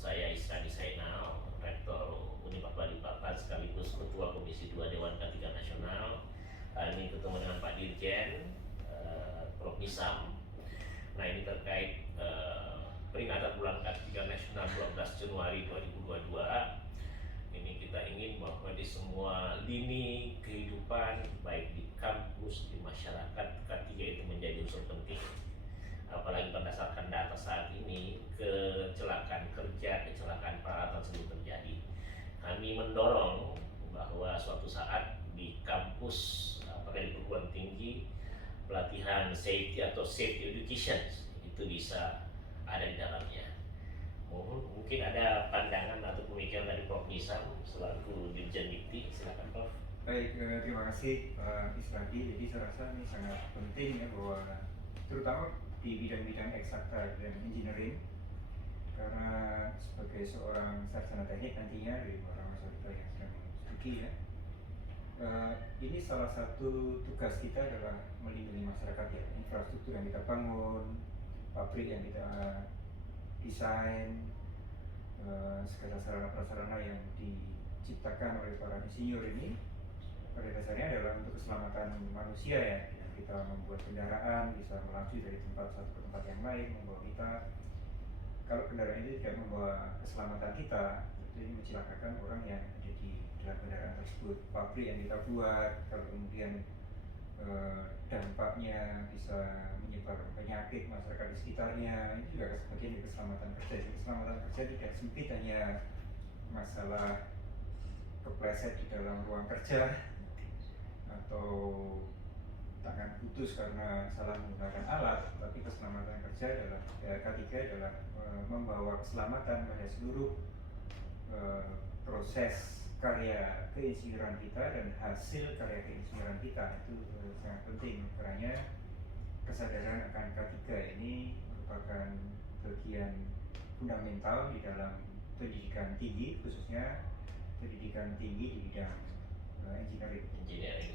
Saya Isradi Sainal, Rektor Unipak Balikpapan sekaligus Ketua Komisi 2 Dewan K3 Nasional. Ini ketemu dengan Pak Dirjen, Prof. Nisam. Nah, ini terkait peringatan Bulan K3 Nasional 12 Januari 2022. Ini kita ingin bahwa di semua lini kehidupan, baik di kampus, di masyarakat, K3 itu menjadi unsur penting. Apalagi berdasarkan data saat ini, kecelakaan kerja, kecelakaan peralatan selalu terjadi. Kami mendorong bahwa suatu saat di kampus, apalagi di perguruan tinggi, pelatihan safety atau safety education itu bisa ada di dalamnya. Mungkin ada pandangan atau pemikiran dari Prof. Nisam selaku Dirjen Dikti, silakan Prof. Baik, terima kasih Pak Isradi. Jadi saya rasa ini sangat penting ya, bahwa terutama di bidang-bidang eksakta dan engineering, karena sebagai seorang sarjana teknik nantinya dari orang mahasiswa yang sedang studi ya, ini salah satu tugas kita adalah melindungi masyarakat ya, infrastruktur yang kita bangun, pabrik yang kita desain, segala sarana prasarana yang diciptakan oleh para insinyur ini pada dasarnya adalah untuk keselamatan manusia ya. Kita membuat kendaraan bisa melaju dari tempat satu ke tempat yang lain, membawa kita. Kalau kendaraan itu tidak membawa keselamatan kita, itu ini mencelakakan orang yang ada di dalam kendaraan tersebut. Pabrik yang kita buat, kalau kemudian dampaknya bisa menyebar penyakit masyarakat di sekitarnya, ini juga bagian dari keselamatan kerja. Keselamatan kerja tidak sempit hanya masalah kepleset di dalam ruang kerja atau tangan putus karena salah menggunakan alat, tapi keselamatan kerja adalah K3 adalah membawa keselamatan pada seluruh proses karya keinsinyuran kita dan hasil karya keinsinyuran kita. Itu sangat penting, karena kesadaran akan K3 ini merupakan bagian fundamental di dalam pendidikan tinggi, khususnya pendidikan tinggi di bidang engineering.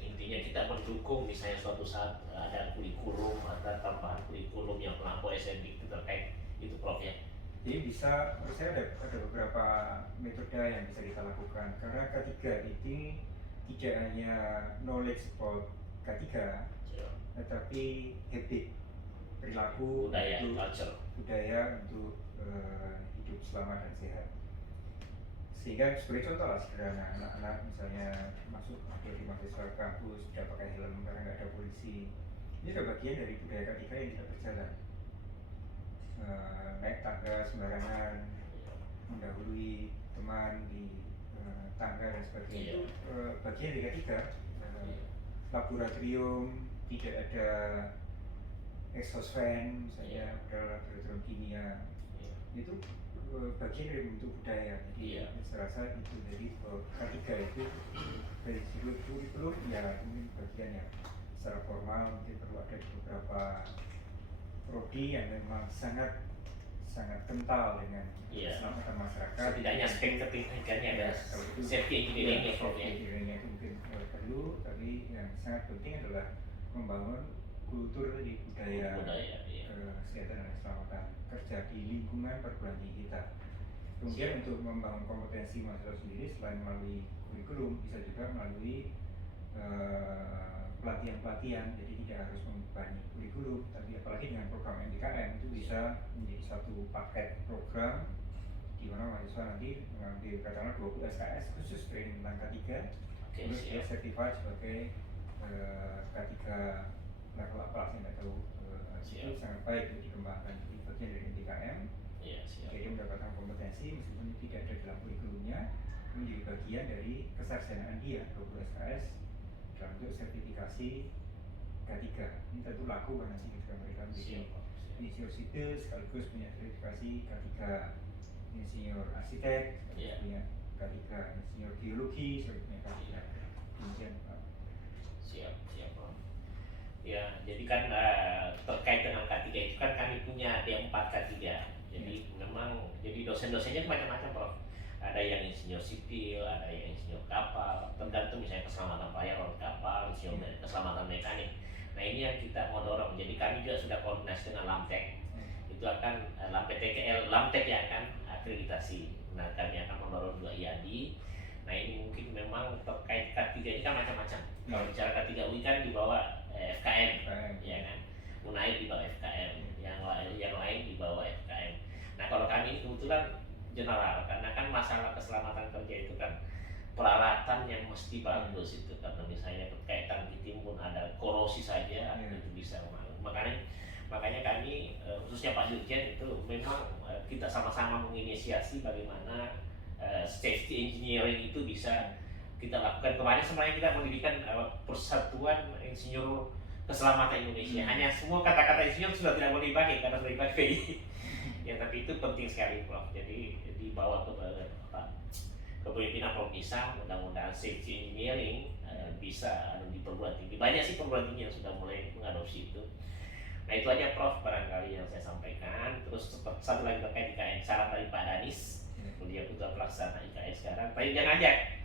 Intinya kita mendukung misalnya suatu saat ada kurikulum atau tambahan kurikulum yang melampaui SND itu terkait itu Prof ya. Jadi bisa, menurut saya ada beberapa metode yang bisa kita lakukan, karena K3 ini tidak hanya knowledge about K3, tetapi habit, perilaku, budaya untuk hidup selamat dan sehat. Sehingga sebagai contoh lah sederhana, anak-anak misalnya masuk dari mahasiswa kampus tidak pakai helm karena nggak ada polisi, ini sudah bagian dari budaya K3 yang tidak berjalan. Naik tangga sembarangan, mendahului teman di tangga dan sebagainya, itu bagian dari K3. Laboratorium tidak ada exhaust fan, misalnya pada laboratorium kimia, itu bagian dari bentuk budaya. Jadi saya rasa itu dari K3 itu dari sudut kurikulum ya, mungkin bagian yang secara formal mungkin perlu ada di beberapa prodi yang memang sangat kental dengan keselamatan masyarakat. Setidaknya aspek kepentingannya ada safety engineering ya Prof ya. Itu mungkin perlu, tapi yang sangat penting adalah membangun kultur di budaya kesehatan dan keselamatan kerja di lingkungan perguruan tinggi kita. Kemudian untuk membangun kompetensi mahasiswa sendiri, selain melalui kurikulum, bisa juga melalui pelatihan-pelatihan. Jadi tidak harus membebani kurikulum, tapi apalagi dengan program MDKM itu bisa menjadi satu paket program di mana mahasiswa nanti mengambil katakanlah 20 SKS khusus training tentang K3, terus dia certified sebagai K3 level apa saya nggak tahu. Itu sangat baik untuk dikembangkan di bagian dari MDKM. Jadi mendapatkan kompetensi meskipun tidak ada dalam kurikulumnya, menjadi bagian dari kesarjanaan dia 20 SKS dalam bentuk sertifikasi K3. Ini tentu laku kan nanti ketika mereka menjadi insinyur sipil sekaligus punya sertifikasi K3 insinyur arsitek, punya K3 insinyur geologi, punya K3. Demikian Pak. Siap Prof. Ya, jadi kan terkait dengan K3 itu kan kami punya D4 K3. Jadi memang jadi dosen-dosennya macam-macam Prof. Ada yang insinyur sipil, ada yang insinyur kapal, tergantung misalnya keselamatan pelayaran kapal, insinyur keselamatan mekanik. Nah, ini yang kita mau dorong. Jadi kami juga sudah koordinasi dengan Lamtek. Itu akan Lamtek TKL, Lamtek ya kan akreditasi. Nah, kami akan mendorong juga IADI. Nah, ini mungkin memang terkait K3 ini kan macam-macam. Kalau bicara K3 UI kan di bawah FKM, ya kan. UNAID di bawah FKM, yang lain di bawah FKM. Nah, kalau kami kebetulan general, karena kan masalah keselamatan kerja itu kan peralatan yang mesti bagus itu, karena misalnya berkaitan ditimbun ada korosi saja itu bisa makanya kami khususnya Pak Dirjen itu memang kita sama-sama menginisiasi bagaimana safety engineering itu bisa kita lakukan. Kemarin sebenarnya kita mendirikan Persatuan Insinyur Keselamatan Indonesia. Hanya semua kata-kata insinyur sudah tidak boleh dipakai karena sudah dipakai. Ya, tapi itu penting sekali, Prof. Jadi dibawa ke kepemimpinan Prof. Nisa, mudah-mudahan safety engineering bisa di perguruan tinggi. Banyak sih perguruan tinggi yang sudah mulai mengadopsi itu. Nah, itu aja Prof barangkali yang saya sampaikan. Terus satu lagi terkait IKN, saran dari Pak Danis, beliau ketua pelaksana IKN sekarang. Tapi jangan ajak